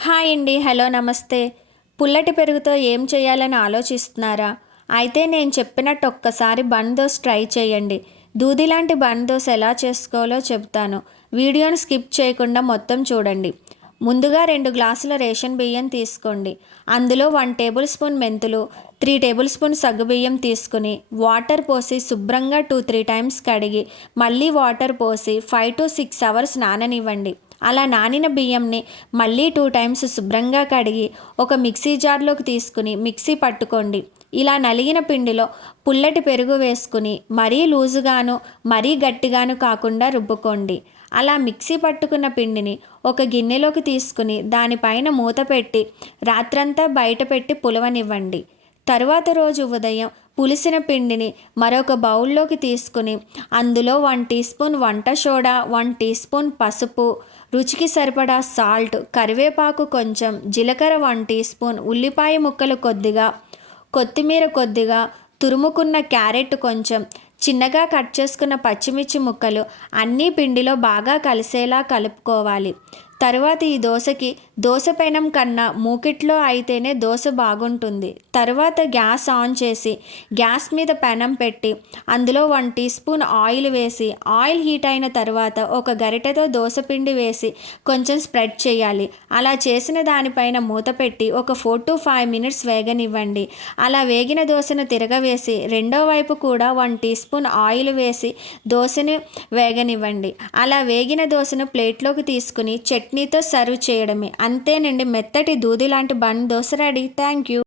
Hi అండి. Hello నమస్తే. పుల్లటి పెరుగుతో ఏం చేయాలని ఆలోచిస్తున్నారా? అయితే నేను చెప్పినట్టు ఒక్కసారి బన్ దోస ట్రై చేయండి. దూదిలాంటి బన్ దోస ఎలా చేసుకోవాలో చెప్తాను. వీడియోని స్కిప్ చేయకుండా మొత్తం చూడండి. ముందుగా 2 గ్లాసుల రేషన్ బియ్యం తీసుకోండి. అందులో 1 టేబుల్ స్పూన్ మెంతులు, 3 టేబుల్ స్పూన్ సగ్గుబియ్యం తీసుకుని వాటర్ పోసి శుభ్రంగా 2-3 టైమ్స్ కడిగి మళ్ళీ వాటర్ పోసి 5-6 అవర్స్ నాననివ్వండి. అలా నానిన బియ్యంని మళ్ళీ 2 టైమ్స్ శుభ్రంగా కడిగి ఒక మిక్సీ జార్లోకి తీసుకుని మిక్సీ పట్టుకోండి. ఇలా నలిగిన పిండిలో పుల్లటి పెరుగు వేసుకుని మరీ లూజుగాను మరీ గట్టిగాను కాకుండా రుబ్బుకోండి. అలా మిక్సీ పట్టుకున్న పిండిని ఒక గిన్నెలోకి తీసుకుని దానిపైన మూత పెట్టి రాత్రంతా బయట పెట్టి పులవనివ్వండి. తరువాత రోజు ఉదయం పులిసిన పిండిని మరొక బౌల్లోకి తీసుకుని అందులో 1 టీ స్పూన్ వంట సోడా, 1 టీ స్పూన్ పసుపు, రుచికి సరిపడా సాల్ట్, కరివేపాకు కొంచెం, జీలకర్ర 1 టీ స్పూన్, ఉల్లిపాయ ముక్కలు కొద్దిగా, కొత్తిమీర కొద్దిగా, తురుముకున్న క్యారెట్ కొంచెం, చిన్నగా కట్ చేసుకున్న పచ్చిమిర్చి ముక్కలు అన్నీ పిండిలో బాగా కలిసేలా కలుపుకోవాలి. తరువాత ఈ దోశకి దోశ పెనం కన్నా మూకిట్లో అయితేనే దోశ బాగుంటుంది. తరువాత గ్యాస్ ఆన్ చేసి గ్యాస్ మీద పెనం పెట్టి అందులో 1 టీ స్పూన్ ఆయిల్ వేసి ఆయిల్ హీట్ అయిన తర్వాత ఒక గరిటెతో దోశపిండి వేసి కొంచెం స్ప్రెడ్ చేయాలి. అలా చేసిన దానిపైన మూత పెట్టి ఒక 4-5 మినిట్స్ వేగనివ్వండి. అలా వేగిన దోశను తిరగవేసి రెండో వైపు కూడా 1 టీ స్పూన్ ఆయిల్ వేసి దోశని వేగనివ్వండి. అలా వేగిన దోశను ప్లేట్లోకి తీసుకుని చట్నీతో సర్వ్ చేయడమే. అంతేనండి, మెత్తటి దూది లాంటి bun dosa ready. Thank you.